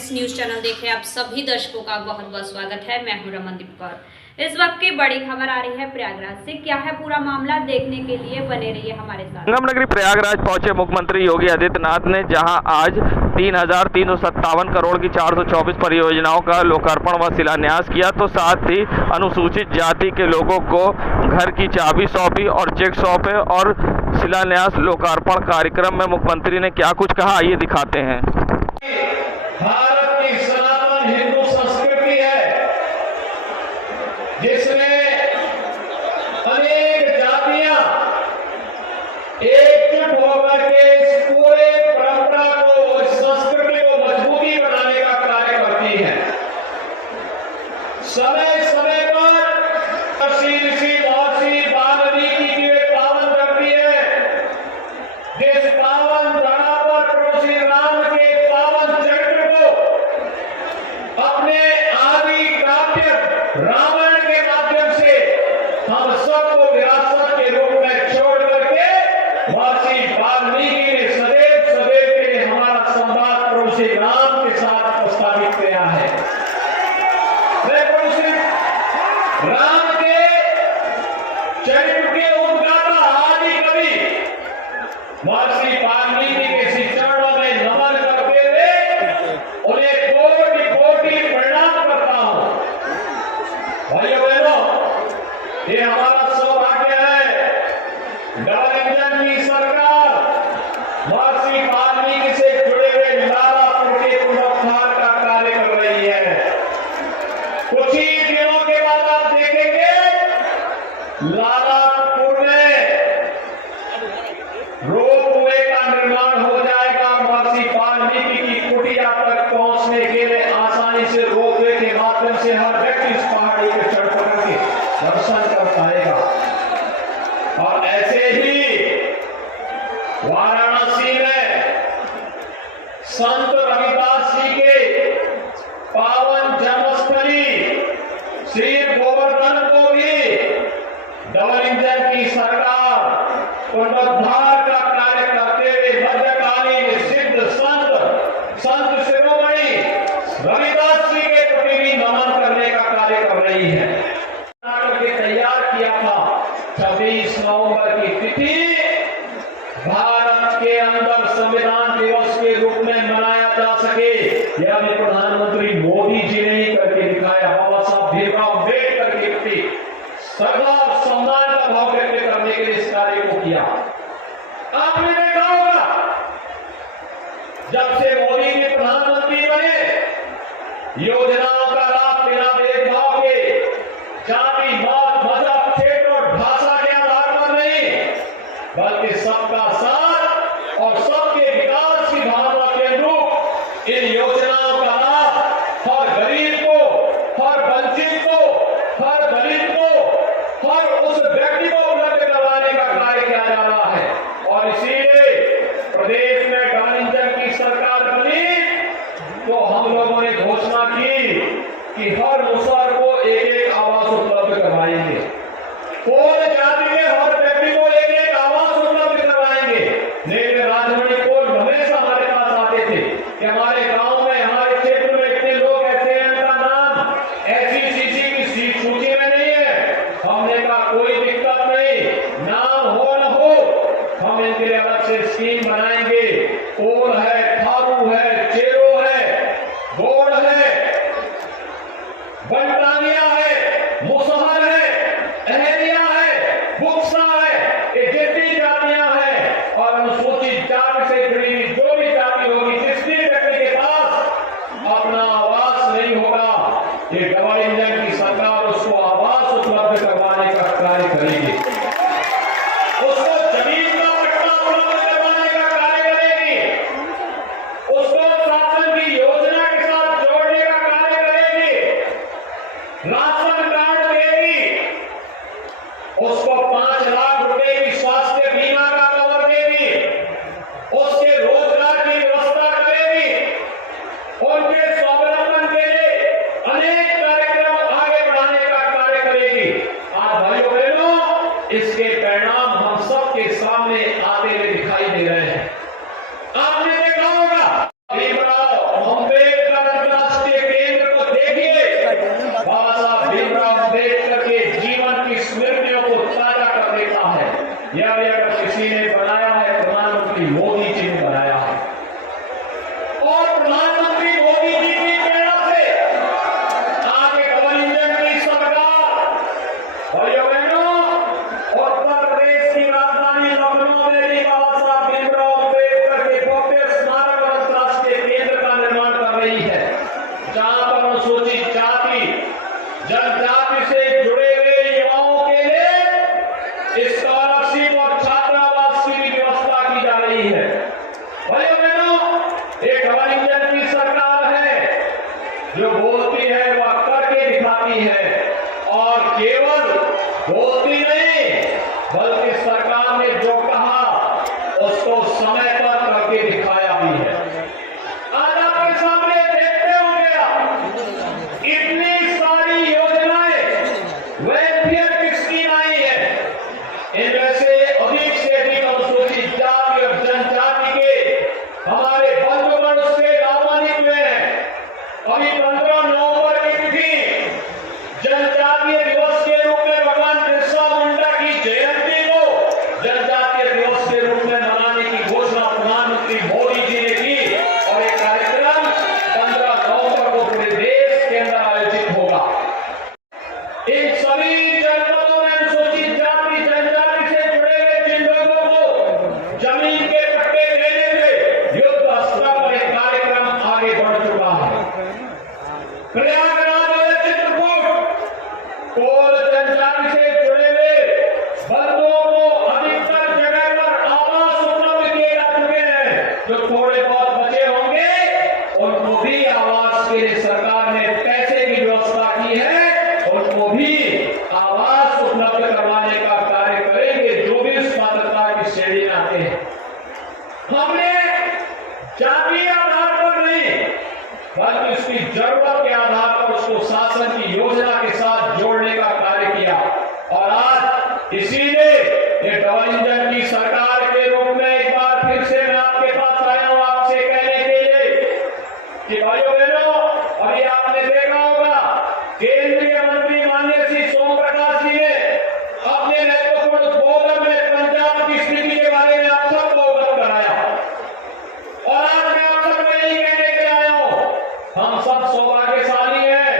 Times news channel देखे आप सभी दर्शकों का बहुत बहुत स्वागत है। मैं हूं रमनदीप कौर। इस वक्त की बड़ी खबर आ रही है प्रयागराज से। क्या है पूरा मामला, देखने के लिए बने रहिए हमारे साथ। संगम नगरी प्रयागराज पहुंचे मुख्यमंत्री योगी आदित्यनाथ ने, जहां आज 3,357 करोड़ की 424 परियोजनाओं का लोकार्पण व शिलान्यास किया, तो साथ ही अनुसूचित जाति के लोगों को घर की चाबी सौंपी और चेक सौंपे। और शिलान्यास लोकार्पण कार्यक्रम में मुख्यमंत्री ने क्या कुछ कहा, आइए दिखाते हैं। भारत की सनातन हिंदू संस्कृति है, जिसमें अनेक जातियां एकजुट होकर के इस पूरे परंपरा को, इस संस्कृति को मजबूती बनाने का कार्य करती है। समय समय पर ऋषि महर्षि वाल्मीकि की वे पावन करती है। जिस पावन धरा पर प्रभु श्री राम के पावन चरित्र को अपने आदि काव्य रामायण के माध्यम से हम सबको विरासत के रूप में छोड़ करके महर्षि वाल्मीकि ने सदैव सदैव के लिए हमारा संवाद प्रभु श्री राम के साथ प्रस्तावित किया है। मैं प्रभु श्री राम के चरित्र के उद्गाता आदि कवि महर्षि वाल्मीकि के श्री चरणों में नमन करते हुए उन्हें कोटि कोटि प्रणाम करता हूं। भाइयों बहनों, ये हमारा सौभाग्य है, डबल इंजन की सरकार महर्षि वाल्मीकि से जुड़े हुए लालापुर के पुनरुद्धार का कार्य कर रही है। कुछ ही दिनों के बाद आप देखेंगे लालापुर में रोपवे का निर्माण हो जाएगा। महर्षि वाल्मीकि की कुटिया तक पहुंचने के लिए आसानी से रोपवे के माध्यम से हर व्यक्ति इस पहाड़ी पे चढ़ करके दर्शन कर पाएगा। और ऐसे ही वाराणसी में संत रविदास जी के पावन जन्मस्थली श्री गोवर्धन को भी डबल इंजन की सरकार पुनरुद्धार का कार्य करते हुए मध्यकालीन सिद्ध संत शिरोमणि रविदास जी के प्रति भी नमन करने का कार्य कर रही है। करके तैयार किया था 26 नवंबर की तिथि भारत के अंदर संविधान दिवस के रूप में मनाया जा सके। यह भी प्रधानमंत्री मोदी जी ने ही करके दिखाया। बाबा साहब भीमराव अम्बेडकर के प्रति श्रद्धा और सम्मान का भाव व्यक्त करने के लिए इस कार्य को किया। आपने देखा होगा, जब से मोदी जी प्रधानमंत्री बने, योजनाओं का लाभ बिना भेदभाव के, जाति मत मजहब क्षेत्र और भाषा के आधार पर नहीं, बल्कि सबका साथ और सबके विकास की भावना के अनुरूप इन योजनाओं का लाभ हर गरीब को, हर वंचित को, हर दलित को, हर उस व्यक्ति को उपलब्ध करवाने का कार्य किया जा रहा है। और इसीलिए प्रदेश में डबल इंजन की सरकार बनी तो हम लोगों ने घोषणा की कि हर मुसहर को एक आवास उपलब्ध करवाएंगे। कोल जाति के हर व्यक्ति को एक आवास उपलब्ध करवाएंगे। लेकिन राजमणि कोल हमेशा हमारे पास आते थे कि हमारे गांव में, हमारे क्षेत्र में इतने लोग ऐसे हैं, उनका नाम ऐसी सीसी की सूची में नहीं है। हमने कहा कोई दिक्कत नहीं, नाम हो न हो, हम इनके लिए अलग से स्कीम बनाएंगे। कोल है, थारू है, चेरो है, गोड़ है, बंटानिया है, मुसहर है, अहरिया है, बुक्सा है, ये जितनी जातियां हैं और अनुसूचित जाति से जुड़ी हुई जो भी जाति होगी, जिस भी व्यक्ति के पास अपना आवास नहीं होगा, ये डबल इंजन की सरकार उसको आवास उपलब्ध करवाने का कार्य करेगी। उसको जमीन का पट्टा उपलब्ध करवाने का कार्य करेगी। उसको शासन की योजना के साथ जोड़ने का कार्य करेगी। राशन कार्ड देगी। उसको 5 लाख रुपए की स्वास्थ्य बीमा का कवर देगी। उसके रोजगार की व्यवस्था करेगी। उनके स्वावलंबन के लिए अनेक कार्यक्रम आगे बढ़ाने का कार्य करेगी। आज भाइयों बहनों, इसके परिणाम हम सबके सामने आते हुए दिखाई दे रहे हैं। आपने देखा होगा भीमराव अम्बेडकर जनजाति से जुड़े हुए युवाओं के लिए स्कॉलरशिप और छात्रावास की भी व्यवस्था की जा रही है। भाइयों बहनों, एक डबल इंजन की सरकार है, जो बोलती है वह करके दिखाती है, और केवल बोलती नहीं बल्कि सरकार ने जो कहा उसको समय पर करके दिखाया भी है। आज आपके सामने देखते होंगे आप, इतनी सारी योजनाएं वेलफेयर की स्कीम आई है, इनमें से अधिक अनुसूचित जाति और जनजाति के हमारे बंधुगण उससे लाभान्वित हुए हैं। अभी 15 नवंबर की तिथि जनजातीय दिवस के रूप में भगवान बिरसा मुंडा की जयंती को जनजातीय दिवस के रूप में मनाने की घोषणा प्रधानमंत्री मोदी जी ने की, और एक कार्यक्रम 15 नवंबर को पूरे देश के अंदर आयोजित होगा। इन सभी जनपदों में अनुसूचित जाति जनजाति से जुड़े हुए जिन लोगों को जमीन के पट्टे देने से युद्ध स्तर पर एक कार्यक्रम आगे बढ़ चुका है। प्रयागराज और चित्रकूट कोल जनजाति से जुड़े हुए बंधुओं को अधिकतर जगह पर आवास उपलब्ध किए जा चुके हैं। जो थोड़े बहुत बचे होंगे उनको भी आवास के लिए सरकार ने पैसे की व्यवस्था की है, उनको भी आवास उपलब्ध करवाने का कार्य करेंगे जो भी इस पात्रता की श्रेणी में आते हैं। हमने जातीय आधार पर नहीं बल्कि उसकी जरूरत के आधार पर उसको शासन की योजना के साथ जोड़ने का कार्य किया, और आज इसीलिए ये डबल इंजन की सरकार के रूप में एक बार फिर से मैं आपके पास आया हूं आपसे कहने के लिए कि भाइयों बहनों, अभी आपने देखा होगा केंद्रीय मंत्री माननीय श्री सोम प्रकाश जी ने अपने महत्वपूर्ण उद्बोधन में पंजाब की स्थिति के बारे में आप सबको अवगत कराया, और आज मैं आप सबको यही कहने के आया हूं, हम सब सौभाग्यशाली हैं,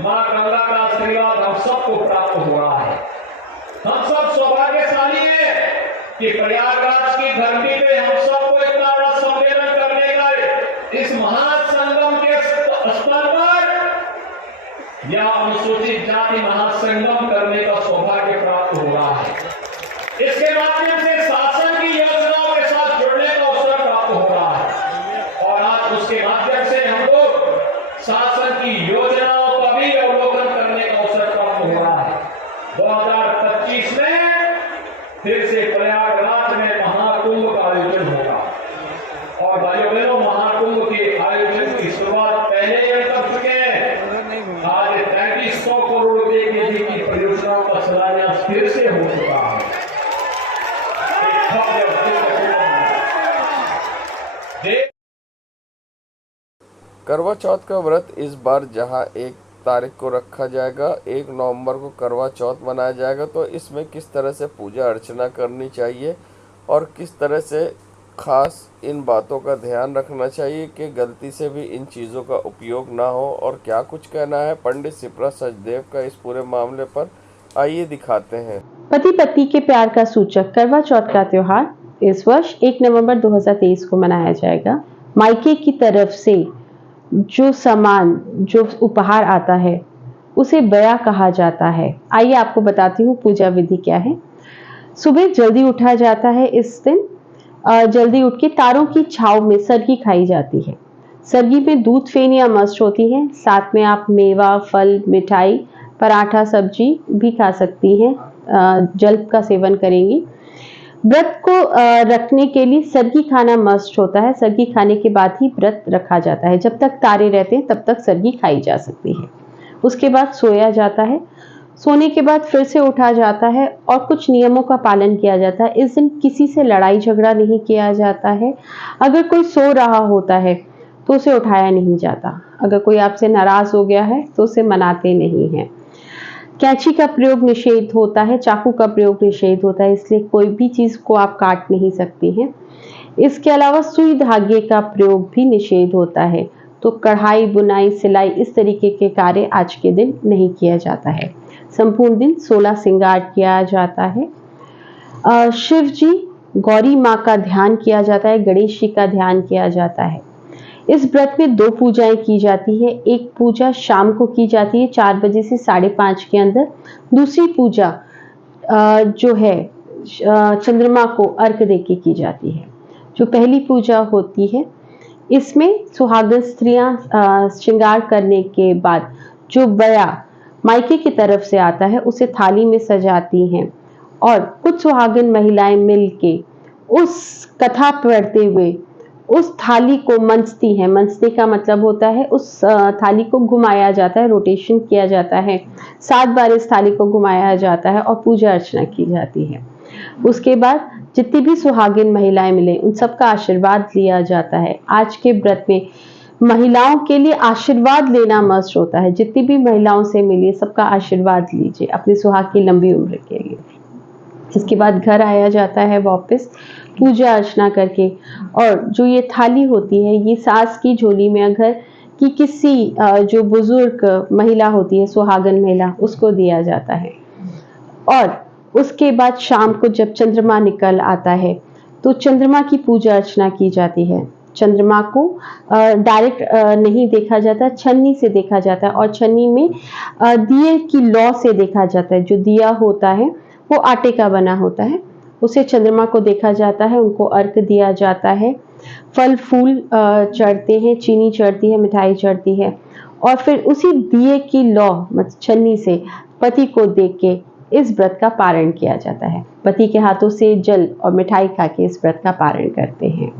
मां गंगा का आशीर्वाद हम सबको प्राप्त हो रहा है। हम सब सौभाग्यशाली हैं कि प्रयागराज की धरती पे हम सबको इतना बड़ा सम्मेलन करने का इस महासंगम के स्तर पर या अनुसूचित जाति महासंगम करने का सौभाग्य प्राप्त हो रहा है। इसके माध्यम से शासन की योजनाओं के साथ जुड़ने का अवसर प्राप्त हो रहा है, और आज उसके माध्यम से हम लोग शासन की योजनाओं का भी अवलोकन करने का अवसर प्राप्त हो रहा है। 2025 में फिर से प्रयागराज में महाकुंभ का आयोजन होगा, और भाइयों बहनों, महाकुंभ के आयोजन की शुरुआत पहले ही कर चुके हैं। आज 3300 करोड़ रुपए की परियोजनाओं का शिलान्यास फिर से हो चुका है। करवा चौथ का व्रत इस बार जहां 1 तारीख को रखा जाएगा, 1 नवंबर को करवा चौथ मनाया जाएगा, तो इसमें किस तरह से पूजा अर्चना करनी चाहिए और किस तरह से खास इन बातों का ध्यान रखना चाहिए कि गलती से भी इन चीज़ों का उपयोग ना हो, और क्या कुछ कहना है पंडित शिप्रा सचदेव का इस पूरे मामले पर, आइए दिखाते हैं। पति पत्नी के प्यार का सूचक करवा चौथ का त्योहार इस वर्ष 1 नवंबर 2023 को मनाया जाएगा। मायके की तरफ से जो सामान, जो उपहार आता है उसे बया कहा जाता है। आइए आपको बताती हूँ पूजा विधि क्या है। सुबह जल्दी उठा जाता है। इस दिन जल्दी उठ के तारों की छाव में सरगी खाई जाती है। सरगी में दूध फेनियां मस्ट होती हैं। साथ में आप मेवा, फल, मिठाई, पराठा, सब्जी भी खा सकती हैं। जल का सेवन करेंगी। व्रत को रखने के लिए सरगी खाना मस्ट होता है। सरगी खाने के बाद ही व्रत रखा जाता है। जब तक तारे रहते हैं तब तक सरगी खाई जा सकती है। उसके बाद सोया जाता है। सोने के बाद फिर से उठा जाता है और कुछ नियमों का पालन किया जाता है। इस दिन किसी से लड़ाई झगड़ा नहीं किया जाता है। अगर कोई सो रहा होता है तो उसे उठाया नहीं जाता। अगर कोई आपसे नाराज हो गया है तो उसे मनाते नहीं हैं। कैंची का प्रयोग निषेध होता है। चाकू का प्रयोग निषेध होता है, इसलिए कोई भी चीज को आप काट नहीं सकती हैं। इसके अलावा सुई धागे का प्रयोग भी निषेध होता है। तो कढ़ाई, बुनाई, सिलाई इस तरीके के कार्य आज के दिन नहीं किया जाता है। संपूर्ण दिन 16 श्रृंगार किया जाता है। शिव जी, गौरी माँ का ध्यान किया जाता है। गणेश जी का ध्यान किया जाता है। इस व्रत में 2 पूजाएं की जाती है। एक पूजा शाम को की जाती है 4 बजे से 5:30 के अंदर। दूसरी पूजा जो है चंद्रमा को अर्घ देके की जाती है। जो पहली पूजा होती है इसमें सुहागन स्त्रियां श्रृंगार करने के बाद जो बया मायके की तरफ से आता है उसे थाली में सजाती हैं और कुछ सुहागन महिलाएं मिलके उस कथा पढ़ते हुए उस थाली को मंचती है। मंचने का मतलब होता है उस थाली को घुमाया जाता है, रोटेशन किया जाता है, 7 बार इस थाली को घुमाया जाता है और पूजा अर्चना की जाती है। उसके बाद जितनी भी सुहागिन महिलाएं मिले उन सबका आशीर्वाद लिया जाता है। आज के व्रत में महिलाओं के लिए आशीर्वाद लेना मस्ट होता है। जितनी भी महिलाओं से मिलिए सबका आशीर्वाद लीजिए अपनी सुहाग की लंबी उम्र के लिए। इसके बाद घर आया जाता है वापस पूजा अर्चना करके और जो ये थाली होती है ये सास की झोली में अगर कि किसी जो बुजुर्ग महिला होती है सुहागन महिला उसको दिया जाता है। और उसके बाद शाम को जब चंद्रमा निकल आता है तो चंद्रमा की पूजा अर्चना की जाती है। चंद्रमा को डायरेक्ट नहीं देखा जाता, छन्नी से देखा जाता है और छन्नी में दिए की लौ से देखा जाता है। जो दिया होता है वो आटे का बना होता है, उसे चंद्रमा को देखा जाता है, उनको अर्घ दिया जाता है, फल फूल चढ़ते हैं, चीनी चढ़ती है, मिठाई चढ़ती है और फिर उसी दिए की लौ छन्नी से पति को देख के इस व्रत का पारण किया जाता है। पति के हाथों से जल और मिठाई खा के इस व्रत का पारण करते हैं।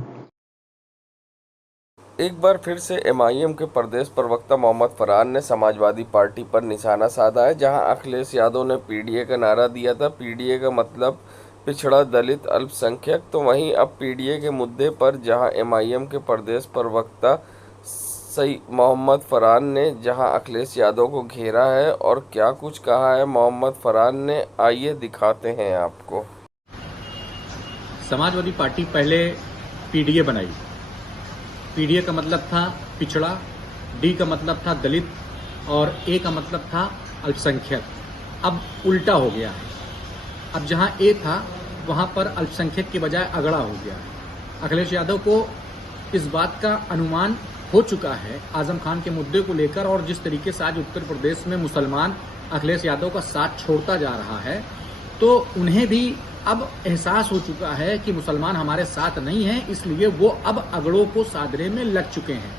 एक बार फिर से एमआईएम के प्रदेश प्रवक्ता मोहम्मद फरहान ने समाजवादी पार्टी पर निशाना साधा है, जहां अखिलेश यादव ने पीडीए का नारा दिया था। पीडीए का मतलब पिछड़ा, दलित, अल्पसंख्यक। तो वहीं अब पीडीए के मुद्दे पर जहां एमआईएम के प्रदेश प्रवक्ता सही मोहम्मद फरहान ने जहां अखिलेश यादव को घेरा है और क्या कुछ कहा है मोहम्मद फरहान ने, आइए दिखाते हैं आपको। समाजवादी पार्टी पहले पीडीए बनाई। पीडीए का मतलब था पिछड़ा, डी का मतलब था दलित और ए का मतलब था अल्पसंख्यक। अब उल्टा हो गया है। अब जहां ए था वहां पर अल्पसंख्यक के बजाय अगड़ा हो गया है। अखिलेश यादव को इस बात का अनुमान हो चुका है आजम खान के मुद्दे को लेकर और जिस तरीके से आज उत्तर प्रदेश में मुसलमान अखिलेश यादव का साथ छोड़ता जा रहा है, तो उन्हें भी अब एहसास हो चुका है कि मुसलमान हमारे साथ नहीं है, इसलिए वो अब अगड़ों को साधने में लग चुके हैं।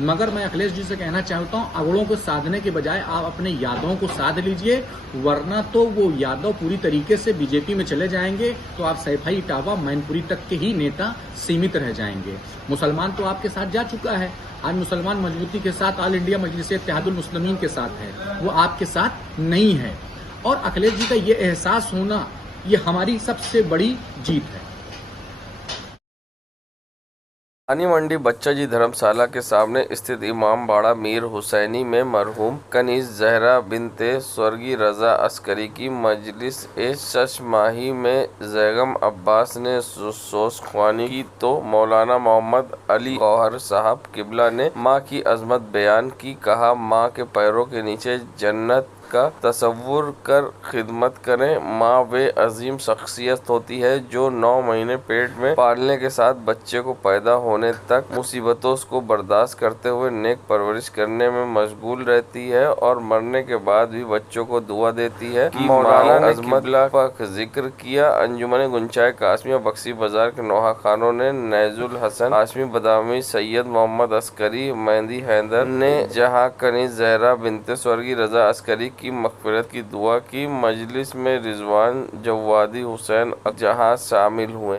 मगर मैं अखिलेश जी से कहना चाहता हूं, अगड़ों को साधने के बजाय आप अपने यादवों को साध लीजिए, वरना तो वो यादव पूरी तरीके से बीजेपी में चले जाएंगे तो आप सैफई इटावा, मैनपुरी तक के ही नेता सीमित रह जाएंगे। मुसलमान तो आपके साथ जा चुका है। आज मुसलमान मजबूती के साथ ऑल इंडिया मजलिस इत्तेहादुल मुस्लिमीन के साथ है, वो आपके साथ नहीं है। और अखिलेश जी का ये एहसास होना ये हमारी सबसे बड़ी जीत है। पानी मंडी बच्चा जी धर्मशाला के सामने स्थित इमाम बाड़ा मीर हुसैनी में मरहूम कनीज जहरा बिनते स्वर्गीय रजा अस्करी की मजलिस ए शशमाही में जैगम अब्बास ने सोसख्वानी की तो मौलाना मोहम्मद अली गौहर साहब किबला ने माँ की अजमत बयान की। कहा, माँ के पैरों के नीचे जन्नत का तसव्वुर कर खिदमत करें। माँ वे अजीम शख्सियत होती है जो 9 महीने पेट में पालने के साथ बच्चे को पैदा होने तक मुसीबतों को बर्दाश्त करते हुए नेक परवरिश करने में मशगूल रहती है और मरने के बाद भी बच्चों को दुआ देती है कि मौलाना ने अजमत का जिक्र किया। अंजुमन गुंचाए कासमिया बक्सी बाजार के नोहा खानों ने नैजुल हसन हाशमी बदामी सैयद मोहम्मद अस्करी मेहंदी हैदर ने जहां कनीज जहरा बिनते स्वर्गीय रजा अस्करी की मग़फ़िरत की दुआ की। मजलिस में रिजवान जवादी हुसैन जहां शामिल हुए।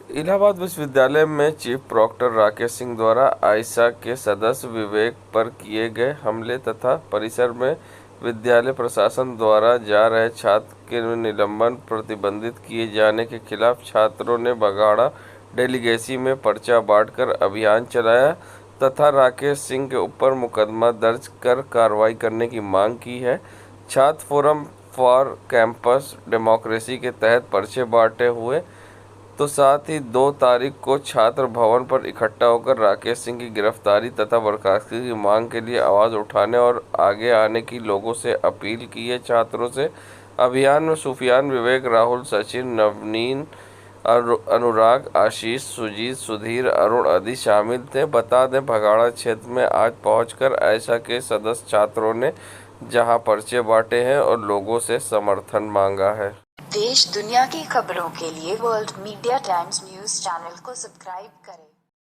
इलाहाबाद विश्वविद्यालय में चीफ प्रॉक्टर राकेश सिंह द्वारा आयशा के सदस्य विवेक पर किए गए हमले तथा परिसर में विद्यालय प्रशासन द्वारा जा रहे छात्र के निलंबन प्रतिबंधित किए जाने के खिलाफ छात्रों ने बगाड़ा डेलीगेसी में पर्चा बांटकर अभियान चलाया तथा राकेश सिंह के ऊपर मुकदमा दर्ज कर कार्रवाई करने की मांग की है। छात्र फोरम फॉर कैंपस डेमोक्रेसी के तहत पर्चे बांटे हुए तो साथ ही 2 तारीख को छात्र भवन पर इकट्ठा होकर राकेश सिंह की गिरफ्तारी तथा बर्खास्तगी की मांग के लिए आवाज़ उठाने और आगे आने की लोगों से अपील की है। छात्रों से अभियान में सुफियान, विवेक, राहुल, सचिन, नवनीन, अनुराग, आशीष, सुजीत, सुधीर, अरुण आदि शामिल थे। बता दें, भगाड़ा क्षेत्र में आज पहुंचकर ऐसा के सदस्य छात्रों ने जहां पर्चे बांटे हैं और लोगों से समर्थन मांगा है। देश दुनिया की खबरों के लिए world media times news channel को सब्सक्राइब करें।